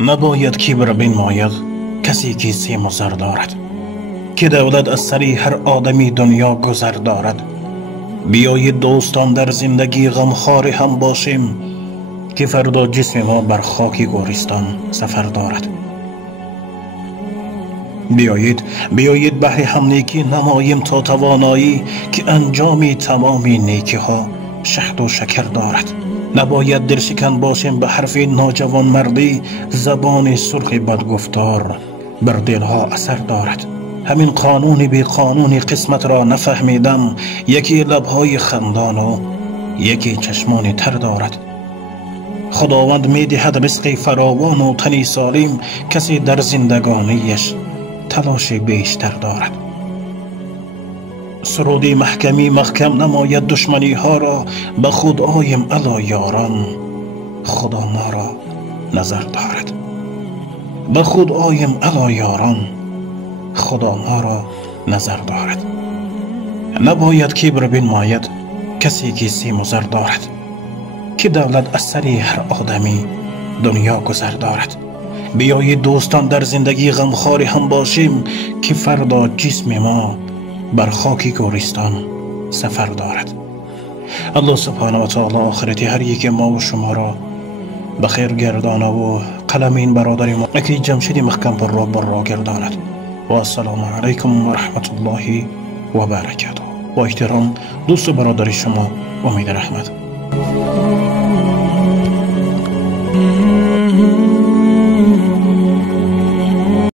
نباید کبر بنماید کسی که سیم و زر دارد، که دولت از سری هر آدمی دنیا گذر دارد. بیایید دوستان در زندگی غمخوار هم باشیم، که فردا جسم ما بر خاک گورستان سفر دارد. بیایید بهر هم نیکی نماییم تا توانایی، که انجام تمام نیکی ها شهد و شکر دارد. نباید دلشکن باشیم به حرف ناجوان مردی، زبان سرخ بدگفتار بر دلها اثر دارد. همین قانون بی قانون قسمت را نفهمیدم، یکی لبهای خندان و یکی چشمان تر دارد. خداوند می دهد رزق فراوان و تنی سالم، کسی در زندگانیش تلاش بیشتر دارد. سرودی محکمی محکم نماید دشمنی ها را، به خود آیم الا یاران خدا ما را نظر دارد. به خود آیم الا یاران خدا ما را نظر دارد. نباید کبر بنماید کسی که سیم و زر دارد، که دولت از سری هر آدمی دنیا گذر دارد. بیایید دوستان در زندگی غمخوار هم باشیم، که فردا جسم ما بر خاک گورستان سفر دارد. الله سبحانه و تعالی آخرت هر یک ما و شما را بخیر گردانه و قلم این برادر ما اکی جمشید محکم پر را بر را گرداند. و السلام علیکم و رحمت الله و برکاته. با احترام دوست و برادر شما امید رحمت.